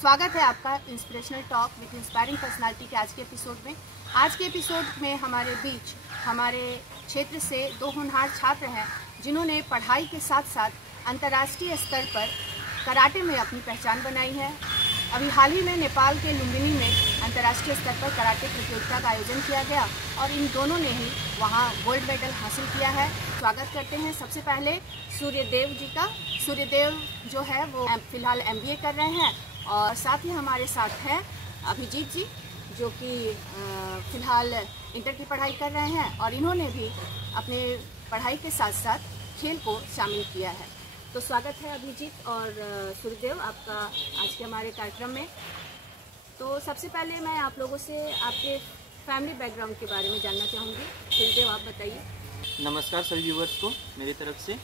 स्वागत है आपका inspirational talk with inspiring personality के आज के एपिसोड में। आज के एपिसोड में हमारे बीच हमारे क्षेत्र से दो होनहार छात्र हैं जिन्होंने पढ़ाई के साथ साथ अंतर्राष्ट्रीय स्तर पर कराटे में अपनी पहचान बनाई है। अभी हाल ही में नेपाल के लुम्बिनी में अंतर्राष्ट्रीय स्तर पर कराटे प्रतियोगिता का आयोजन किया गया और इन दोनों ने ही वहां गोल्ड मेडल हासिल किया है। स्वागत करते हैं सबसे पहले सूर्यदेव जी का। सूर्यदेव जो है वो फिलहाल MBA कर रहे हैं और साथ ही हमारे साथ हैं अभिजीत जी जो कि फिलहाल इंटर की पढ़ाई कर रहे हैं और इन्होंने भी अपने पढ़ाई के साथ साथ खेल को शामिल किया है। तो स्वागत है अभिजीत और सूर्यदेव आपका आज के हमारे कार्यक्रम में। तो सबसे पहले मैं आप लोगों से आपके फैमिली बैकग्राउंड के बारे में जानना चाहूँगी। सूर्यदेव आप बताइए। नमस्कार सभी व्यूवर्स को मेरी तरफ से।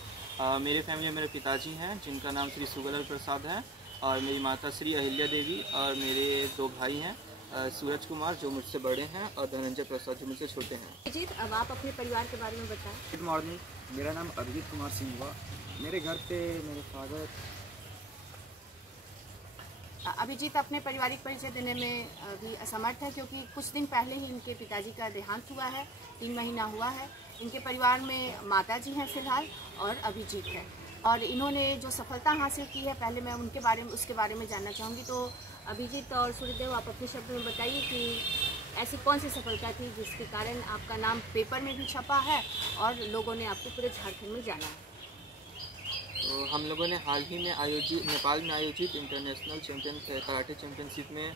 मेरे फैमिली में मेरे पिताजी हैं जिनका नाम श्री सुगलाल प्रसाद है और मेरी माता श्री अहिल्या देवी और मेरे दो भाई हैं सूरज कुमार जो मुझसे बड़े हैं और धनंजय प्रसाद जो मुझसे छोटे हैं। अभिजीत अब आप अपने परिवार के बारे में बताएं। गुड मॉर्निंग, मेरा नाम अभिजीत कुमार सिंह हुआ। मेरे घर पे मेरे फादर। अभिजीत अपने पारिवारिक परिचय देने में अभी असमर्थ है क्योंकि कुछ दिन पहले ही इनके पिताजी का देहांत हुआ है, 3 महीना हुआ है। इनके परिवार में माता जी हैं फिलहाल और अभिजीत है और इन्होंने जो सफलता हासिल की है पहले मैं उसके बारे में जानना चाहूँगी। तो अभिजीत और सूर्यदेव आप अपने शब्द में बताइए कि ऐसी कौन सी सफलता थी जिसके कारण आपका नाम पेपर में भी छपा है और लोगों ने आपको पूरे झारखंड में जाना है। तो हम लोगों ने हाल ही में नेपाल में आयोजित इंटरनेशनल कराटे चैम्पियनशिप में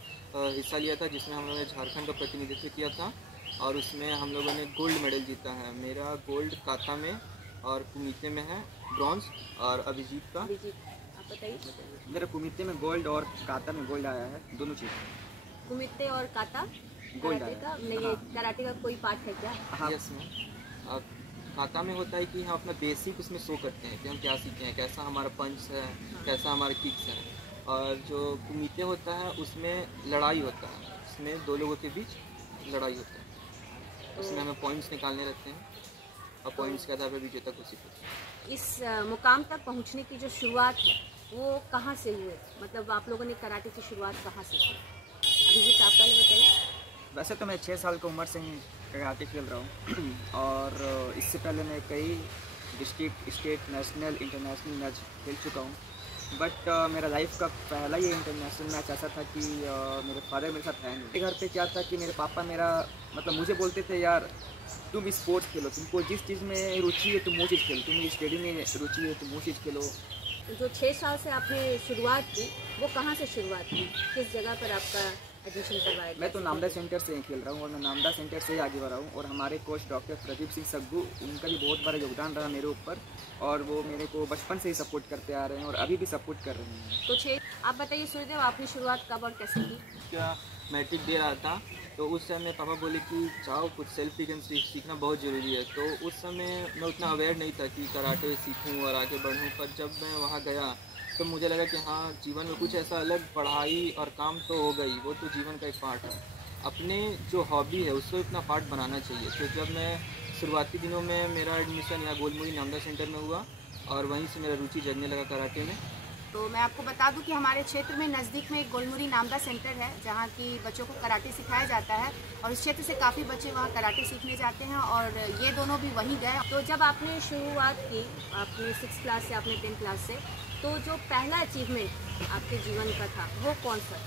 हिस्सा लिया था जिसमें हम लोगों ने झारखंड का प्रतिनिधित्व किया था और उसमें हम लोगों ने गोल्ड मेडल जीता है। मेरा गोल्ड काता में और कुमिते में है ब्रॉन्ज और अभिजीत का। आप बताइए। मेरे कुमिते में गोल्ड और काता में गोल्ड आया है, दोनों चीज़। कुमिते और काता गोल्ड कराटे का आया। ये कराटे का कोई पार्ट है क्या? हाँ। Yes ma'am. काता में होता है कि हम अपना बेसिक उसमें शो करते हैं कि हम क्या सीखे हैं, कैसा हमारा पंच है, कैसा हमारा किक्स है। और जो कुमिते होता है उसमें लड़ाई होता है, उसमें दो लोगों के बीच लड़ाई होता है। उसमें हमें पॉइंट्स निकालने रहते हैं और पॉइंट्स के आधार पर विजेता घोषित होता है। इस मुकाम तक पहुंचने की जो शुरुआत है वो कहाँ से हुई? मतलब आप लोगों ने कराटे की शुरुआत कहाँ से की? अभिजीत आप पहले बताइए। वैसे तो मैं 6 साल की उम्र से ही कराटे खेल रहा हूँ और इससे पहले मैं कई district, state, national, international match खेल चुका हूँ। बट मेरा लाइफ का पहला ये इंटरनेशनल मैच ऐसा था कि मेरे फादर मेरे साथ है नहीं। मेरे घर पे क्या था कि मेरे पापा मुझे बोलते थे यार तुम स्पोर्ट्स खेलो, तुमको जिस चीज़ में रुचि है तुम वो चीज़ खेलो, तुम्हें स्टडी में रुचि है तुम वो चीज़ खेलो। जो 6 साल से आपने शुरुआत की वो कहाँ से शुरुआत की? किस जगह पर आपका एडमिशन करवाया? मैं तो नामदा सेंटर से ही खेल रहा हूँ और मैं नामदा सेंटर से ही आगे बढ़ा हूँ और हमारे कोच डॉक्टर प्रदीप सिंह सग्गू, उनका भी बहुत बड़ा योगदान रहा मेरे ऊपर और वो मेरे को बचपन से ही सपोर्ट करते आ रहे हैं और अभी भी सपोर्ट कर रहे हैं। तो आप बताइए सूर्यदेव आपने शुरुआत कब और कैसे की? क्या मैट्रिक दे रहा था तो उस समय पापा बोले कि जाओ कुछ सेल्फ डिफेंस सीखना बहुत ज़रूरी है। तो उस समय मैं उतना अवेयर नहीं था कि कराटे सीखूं और आगे बढ़ूं, पर जब मैं वहाँ गया तो मुझे लगा कि हाँ जीवन में कुछ ऐसा अलग, पढ़ाई और काम तो हो गई, वो तो जीवन का एक पार्ट है। अपने जो हॉबी है उसको अपना पार्ट बनाना चाहिए। तो जब मैं शुरुआती दिनों में मेरा एडमिशन यहाँ गोलमुरी नामदा सेंटर में हुआ और वहीं से मेरा रुचि जगने लगा कराटे में। तो मैं आपको बता दूं कि हमारे क्षेत्र में नज़दीक में एक गोलमुरी नामदा सेंटर है जहां की बच्चों को कराटे सिखाया जाता है और इस क्षेत्र से काफ़ी बच्चे वहां कराटे सीखने जाते हैं और ये दोनों भी वहीं गए। तो जब आपने शुरुआत की आपने 6th क्लास से, आपने 10th क्लास से, तो जो पहला अचीवमेंट आपके जीवन का था वो कौन सा?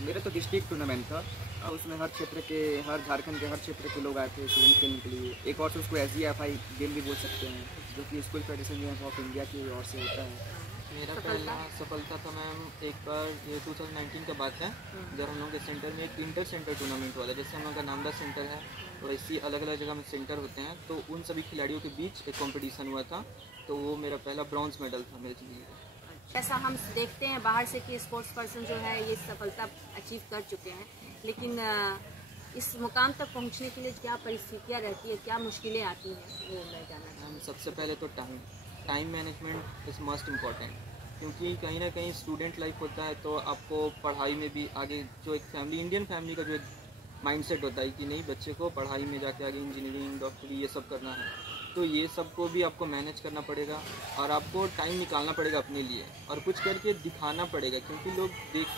मेरा तो डिस्ट्रिक्ट टूर्नामेंट था और उसमें हर क्षेत्र के, हर झारखंड के हर क्षेत्र के लोग आए थे स्टूडेंट खेलने के लिए। एक और से उसको SGFI गेम भी बोल सकते हैं जो कि school federation game of India की ओर से होता है। मेरा पहला सफलता था मैम, एक बार ये 2019 का बात है जब हम लोग के सेंटर में एक इंटर सेंटर टूर्नामेंट हुआ था। जैसे हम लोग का नामदा सेंटर है तो ऐसी अलग अलग जगह में सेंटर होते हैं, तो उन सभी खिलाड़ियों के बीच एक कंपटीशन हुआ था, तो वो मेरा पहला ब्रॉन्ज मेडल था मेरे लिए। ऐसा हम देखते हैं बाहर से कि स्पोर्ट्स पर्सन जो है ये सफलता अचीव कर चुके हैं, लेकिन इस मुकाम तक पहुंचने के लिए क्या परिस्थितियां रहती है, क्या मुश्किलें आती हैं, वो मैं जानना चाहूँगी। मैम सबसे पहले तो time management is must important, क्योंकि कहीं ना कहीं स्टूडेंट लाइफ होता है तो आपको पढ़ाई में भी आगे जो एक फैमिली, इंडियन फैमिली का जो एक माइंडसेट होता है कि नहीं बच्चे को पढ़ाई में जाके आगे इंजीनियरिंग, डॉक्टरी ये सब करना है, तो ये सबको भी आपको मैनेज करना पड़ेगा और आपको टाइम निकालना पड़ेगा अपने लिए और कुछ करके दिखाना पड़ेगा, क्योंकि लोग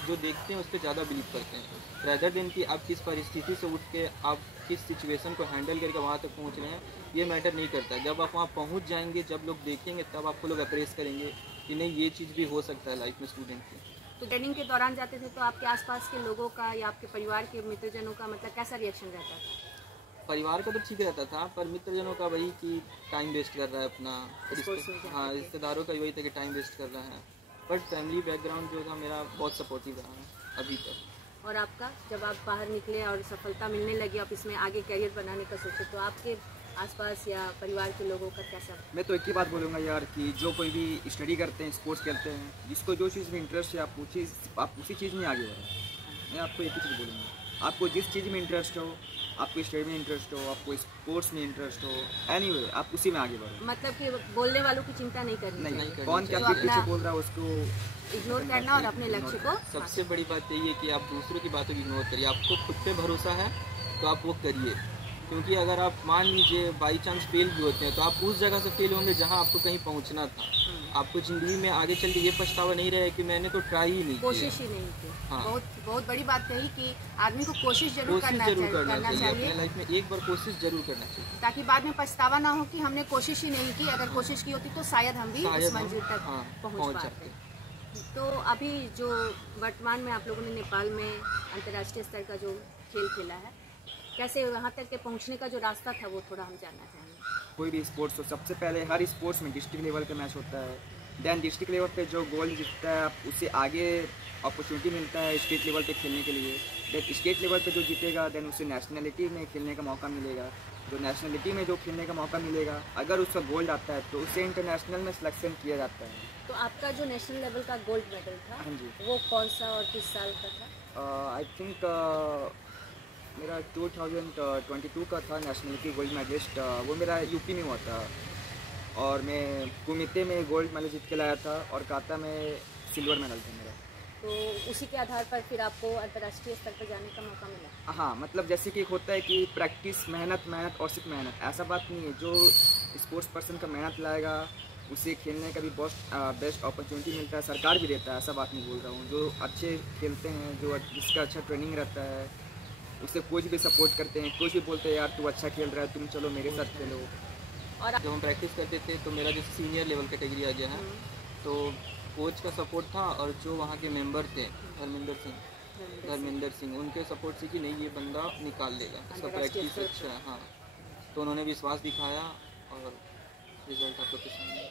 जो देखते हैं उस पर ज़्यादा बिलीव करते हैं रैदर देन कि आप किस परिस्थिति से उठ के आप किस सिचुएशन को हैंडल करके वहाँ तक पहुँच रहे हैं, ये मैटर नहीं करता। जब आप वहाँ पहुँच जाएंगे, जब लोग देखेंगे, तब आपको लोग अप्रेस करेंगे कि नहीं ये चीज़ भी हो सकता है लाइफ में स्टूडेंट की। तो ट्रेनिंग के दौरान जाते थे तो आपके आसपास के लोगों का या आपके परिवार के मित्रजनों का मतलब कैसा रिएक्शन रहता था? परिवार का तो ठीक रहता था, पर मित्रजनों का वही कि टाइम वेस्ट कर रहा है अपना, हाँ रिश्तेदारों का वही था कि टाइम वेस्ट कर रहा है। बट फैमिली बैकग्राउंड जो था मेरा बहुत सपोर्टिव रहा है अभी तक। और आपका, जब आप बाहर निकले और सफलता मिलने लगी, आप इसमें आगे करियर बनाने का सोचे, तो आपके आसपास या परिवार के लोगों का कैसा? मैं तो एक ही बात बोलूँगा यार कि जो कोई भी स्टडी करते हैं, स्पोर्ट्स खेलते हैं, जिसको जो चीज़ में इंटरेस्ट है आप उसी चीज़ में आगे बढ़ो। मैं आपको एक ही चीज़ बोलूँगा, आपको जिस चीज़ में इंटरेस्ट हो, आपको स्टडी में इंटरेस्ट हो, आपको स्पोर्ट्स में इंटरेस्ट हो, एनीवे आप उसी में आगे बढ़ो। मतलब कि बोलने वालों की चिंता नहीं करनी नहीं कौन क्या पीछे बोल रहा है उसको इग्नोर करना और अपने लक्ष्य को। सबसे बड़ी बात यही है कि आप दूसरों की बातों को इग्नोर करिए। आपको खुद पे भरोसा है तो आप वो करिए, क्योंकि अगर आप मान लीजिए बाई चांस फेल भी होते हैं तो आप उस जगह से फेल होंगे जहां आपको कहीं पहुंचना था। आपको ज़िंदगी में आगे चल के ये पछतावा नहीं रहे कि मैंने तो ट्राई ही नहीं, कोशिश ही नहीं की। हाँ। बहुत बड़ी बात कही कि आदमी को कोशिश जरूर करना चाहिए। अपने लाइफ में एक बार कोशिश जरूर करना चाहिए, ताकि बाद में पछतावा ना हो कि हमने कोशिश ही नहीं की। अगर कोशिश की होती तो शायद हम भी उस मंजिल तक पहुंच पाते। तो अभी जो वर्तमान में आप लोगों ने नेपाल में अंतर्राष्ट्रीय स्तर का जो खेल खेला है, कैसे वहाँ तक के पहुँचने का जो रास्ता था वो थोड़ा हम जानना चाहेंगे। कोई भी स्पोर्ट्स हो, सबसे पहले हर स्पोर्ट्स में डिस्ट्रिक्ट लेवल का मैच होता है। देन डिस्ट्रिक्ट लेवल पे जो गोल जीतता है उससे आगे अपॉर्चुनिटी मिलता है स्टेट लेवल पे खेलने के लिए। देन स्टेट लेवल पे जो जीतेगा देन उसे नेशनलिटी में खेलने का मौका मिलेगा। जो नेशनलिटी में जो खेलने का मौका मिलेगा, अगर उसका गोल्ड आता है तो उसे इंटरनेशनल में सिलेक्शन किया जाता है। तो आपका जो नेशनल लेवल का गोल्ड मेडल था, हाँ जी, वो कौन सा और किस साल का था? आई थिंक मेरा 2022 का था नेशनलिटी गोल्ड मेडलिस्ट। वो मेरा यूपी में हुआ था और मैं कुमिते में गोल्ड मेडल जीत के लाया था और काता में सिल्वर मेडल था मेरा। तो उसी के आधार पर फिर आपको अंतर्राष्ट्रीय स्तर पर जाने का मौका मिला? हाँ, मतलब जैसे कि होता है कि प्रैक्टिस मेहनत और सिर्फ मेहनत, ऐसा बात नहीं है। जो स्पोर्ट्स पर्सन का मेहनत लाएगा उसे खेलने का भी बेस्ट अपॉर्चुनिटी मिलता है, सरकार भी देता है, ऐसा बात नहीं बोल रहा हूँ। जो अच्छे खेलते हैं, जिसका अच्छा ट्रेनिंग रहता है, उसे कोच भी सपोर्ट करते हैं। कोच भी बोलते हैं यार तू अच्छा खेल रहा है, तुम चलो मेरे साथ खेलो। और जब हम प्रैक्टिस करते थे तो मेरा जो सीनियर लेवल कैटेगरी आ गया है, तो कोच का सपोर्ट था और जो वहाँ के मेंबर थे धर्मेंद्र सिंह, उनके सपोर्ट से कि नहीं ये बंदा निकाल लेगा, इसका प्रैक्टिस अच्छा है। हाँ, तो उन्होंने विश्वास दिखाया और रिजल्ट आपको पसंद है।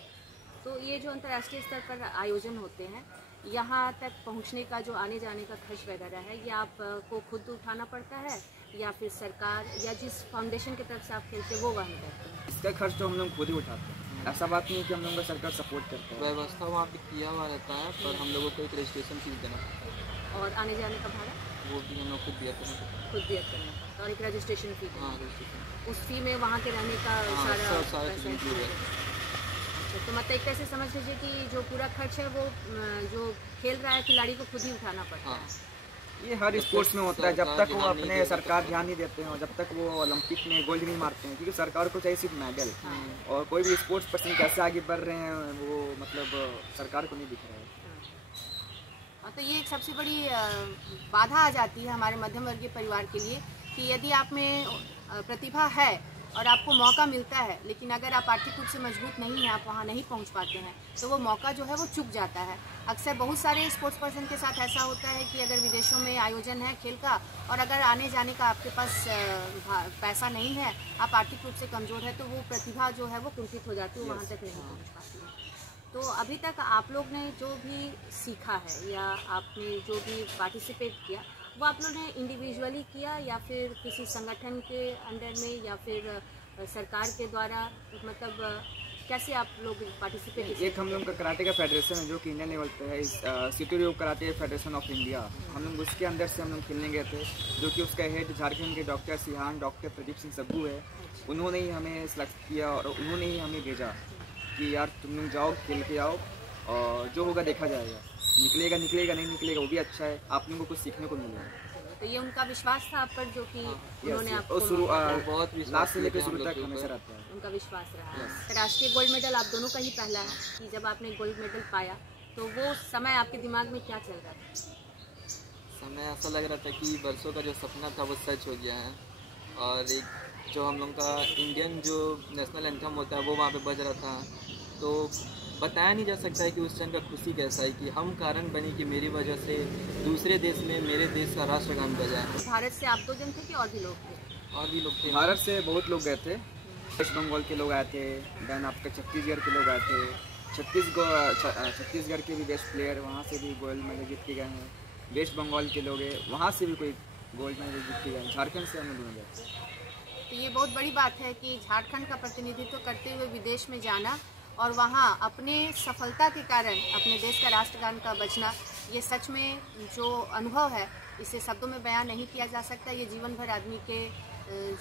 तो ये जो अंतर्राष्ट्रीय स्तर पर आयोजन होते हैं, यहाँ तक पहुँचने का जो आने जाने का खर्च वगैरह है, ये आपको खुद उठाना पड़ता है या फिर सरकार या जिस फाउंडेशन की तरफ से आप खेलते हैं वो वहन करते हैं? इसका खर्च तो हम लोग खुद ही उठाते हैं, ऐसा बात नहीं है कि हम लोग का सरकार सपोर्ट करता है। व्यवस्था वहाँ पे किया हुआ रहता है, पर हम लोगों को एक रजिस्ट्रेशन फीस देना पड़ता है और आने जाने का भाड़ा वो भी हम लोग खुद दिया करना पड़ता है। खुद दिया करना पड़ता है और एक रजिस्ट्रेशन फी। हाँ, रजिस्ट्रेशन। उस फी में वहाँ के रहने का सारा पैसा include है। अच्छा, तो मतलब एक तरह से समझ लीजिए कि जो पूरा खर्च है वो जो खेल रहा है खिलाड़ी को खुद ही उठाना पड़ता है। ये हर स्पोर्ट्स में होता है, जब तक वो अपने सरकार ध्यान नहीं देते हैं और जब तक वो ओलंपिक में गोल्ड नहीं मारते हैं, क्योंकि सरकार को चाहिए सिर्फ मेडल। और कोई भी स्पोर्ट्स पर्सन कैसे आगे बढ़ रहे हैं वो मतलब सरकार को नहीं दिख रहा है। तो ये एक सबसे बड़ी बाधा आ जाती है हमारे मध्यम वर्गीय परिवार के लिए कि यदि आप में प्रतिभा है और आपको मौका मिलता है, लेकिन अगर आप आर्थिक रूप से मजबूत नहीं हैं, आप वहाँ नहीं पहुँच पाते हैं, तो वो मौका जो है वो चूक जाता है। अक्सर बहुत सारे स्पोर्ट्स पर्सन के साथ ऐसा होता है कि अगर विदेशों में आयोजन है खेल का और अगर आने जाने का आपके पास पैसा नहीं है, आप आर्थिक रूप से कमज़ोर है, तो वो प्रतिभा जो है वो कुंठित हो जाती है, वहाँ तक नहीं पहुँच पाती है। तो अभी तक आप लोग ने जो भी सीखा है या आपने जो भी पार्टिसिपेट किया, वो आप लोगों ने इंडिविजुअली किया या फिर किसी संगठन के अंडर में या फिर सरकार के द्वारा, मतलब कैसे आप लोग पार्टिसिपेट? एक हम लोग का कराटे का फेडरेशन है जो कि इंडियन लेवल पे है, city karate federation of India. हम लोग उसके अंदर से हम लोग खेलने गए थे, जो कि उसका हेड झारखंड के doctor Sheehan, doctor Pradeep Singh Sabbu है। उन्होंने ही हमें सेलेक्ट किया और उन्होंने ही हमें भेजा कि यार तुम लोग जाओ, खेल के आओ और जो होगा देखा जाएगा, निकलेगा नहीं निकलेगा वो भी अच्छा है, आप लोगों को कुछ सीखने को मिलेगा। तो ये उनका विश्वास था आप पर, जो कि उन्होंने आपको बहुत लास्ट से लेकर शुरू तक हमेशा रहता है, उनका विश्वास रहा। राष्ट्रीय गोल्ड मेडल आप दोनों का ही पहला है कि जब आपने गोल्ड मेडल पाया तो वो समय आपके दिमाग में क्या चल रहा था? समय ऐसा लग रहा था कि वर्षों का जो सपना था वो सच हो गया है, और एक जो हम लोग का इंडियन जो नेशनल एंथम होता है वो वहाँ पे बज रहा था। तो बताया नहीं जा सकता है कि उस टाइम का खुशी कैसा है कि हम कारण बने कि मेरी वजह से दूसरे देश में मेरे देश का राष्ट्रगान बजा है। भारत से आप 2 जन थे कि और भी लोग थे? और भी लोग थे। भारत से बहुत लोग गए थे, वेस्ट बंगाल के लोग आए थे, देन आपके छत्तीसगढ़ के लोग आए थे। छत्तीसगढ़ के भी बेस्ट प्लेयर वहाँ से भी गोल्ड मेडल जीत के गए हैं। वेस्ट बंगाल के लोग हैं, वहाँ से भी कोई गोल्ड मेडल जीत के गए हैं। झारखंड से हम दोनों गए थे। तो ये बहुत बड़ी बात है कि झारखंड का प्रतिनिधित्व करते हुए विदेश में जाना और वहाँ अपने सफलता के कारण अपने देश का राष्ट्रगान का बजना, ये सच में जो अनुभव है इसे शब्दों में बयान नहीं किया जा सकता। ये जीवन भर आदमी के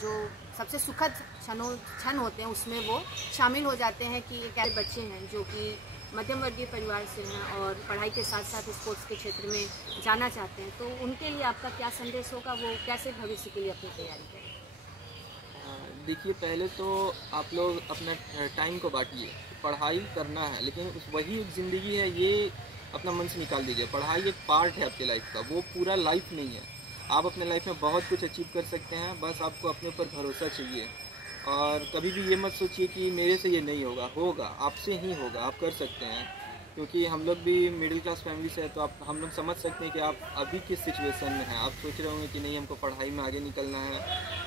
जो सबसे सुखद क्षण होते हैं उसमें वो शामिल हो जाते हैं कि एक ऐसे बच्चे हैं जो कि मध्यम वर्गीय परिवार से हैं और पढ़ाई के साथ साथ स्पोर्ट्स के क्षेत्र में जाना चाहते हैं। तो उनके लिए आपका क्या संदेश होगा, वो कैसे भविष्य के लिए अपनी तैयारी करें? देखिए, पहले तो आप लोग अपना टाइम को बांटिए। पढ़ाई करना है लेकिन वही एक ज़िंदगी है, ये अपना मन से निकाल दीजिए। पढ़ाई एक पार्ट है आपके लाइफ का, वो पूरा लाइफ नहीं है। आप अपने लाइफ में बहुत कुछ अचीव कर सकते हैं, बस आपको अपने ऊपर भरोसा चाहिए। और कभी भी ये मत सोचिए कि मेरे से ये नहीं होगा, होगा, आपसे ही होगा, आप कर सकते हैं। क्योंकि हम लोग भी मिडिल क्लास फैमिली से हैं, तो हम लोग समझ सकते हैं कि आप अभी किस सिचुएशन में हैं। आप सोच रहे होंगे कि नहीं हमको पढ़ाई में आगे निकलना है,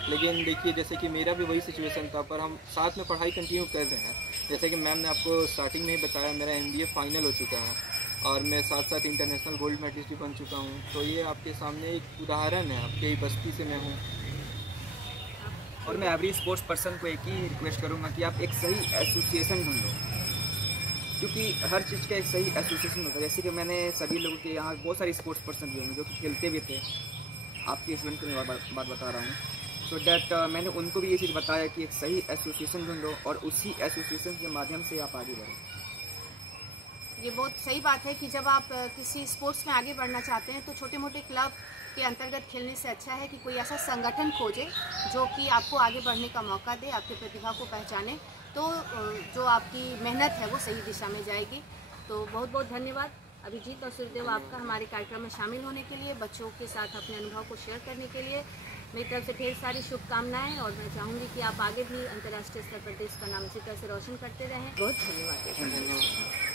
लेकिन देखिए जैसे कि मेरा भी वही सिचुएशन था, पर हम साथ में पढ़ाई कंटिन्यू कर रहे हैं। जैसे कि मैम ने आपको स्टार्टिंग में ही बताया, मेरा MBA फाइनल हो चुका है और मैं साथ साथ इंटरनेशनल गोल्ड मेडलिस्ट भी बन चुका हूँ। तो ये आपके सामने एक उदाहरण है, आपके ही बस्ती से मैं हूँ। और मैं एवरी स्पोर्ट्स पर्सन को एक ही रिक्वेस्ट करूँगा कि आप एक सही एसोसिएशन ढूंढो, क्योंकि हर चीज़ का एक सही एसोसिएशन होता है। जैसे कि मैंने सभी लोगों के यहाँ बहुत सारे स्पोर्ट्स पर्सन भी होंगे जो कि खेलते भी थे, आपके स्टूडेंट की मैं बात बता रहा हूँ। सो डैट मैंने उनको भी ये चीज़ बताया कि एक सही एसोसिएशन ढूंढो और उसी एसोसिएशन के माध्यम से आप आगे बढ़ो। ये बहुत सही बात है कि जब आप किसी स्पोर्ट्स में आगे बढ़ना चाहते हैं तो छोटे मोटे क्लब के अंतर्गत खेलने से अच्छा है कि कोई ऐसा संगठन खोजे जो कि आपको आगे बढ़ने का मौका दे, आपकी प्रतिभा को पहचाने, तो जो आपकी मेहनत है वो सही दिशा में जाएगी। तो बहुत बहुत धन्यवाद अभिजीत और सूर्यदेव आपका हमारे कार्यक्रम में शामिल होने के लिए, बच्चों के साथ अपने अनुभव को शेयर करने के लिए। मेरी तरफ से ढेर सारी शुभकामनाएं और मैं चाहूँगी कि आप आगे भी अंतर्राष्ट्रीय स्तर पर देश का नाम इसी तरह से रोशन करते रहें। बहुत धन्यवाद।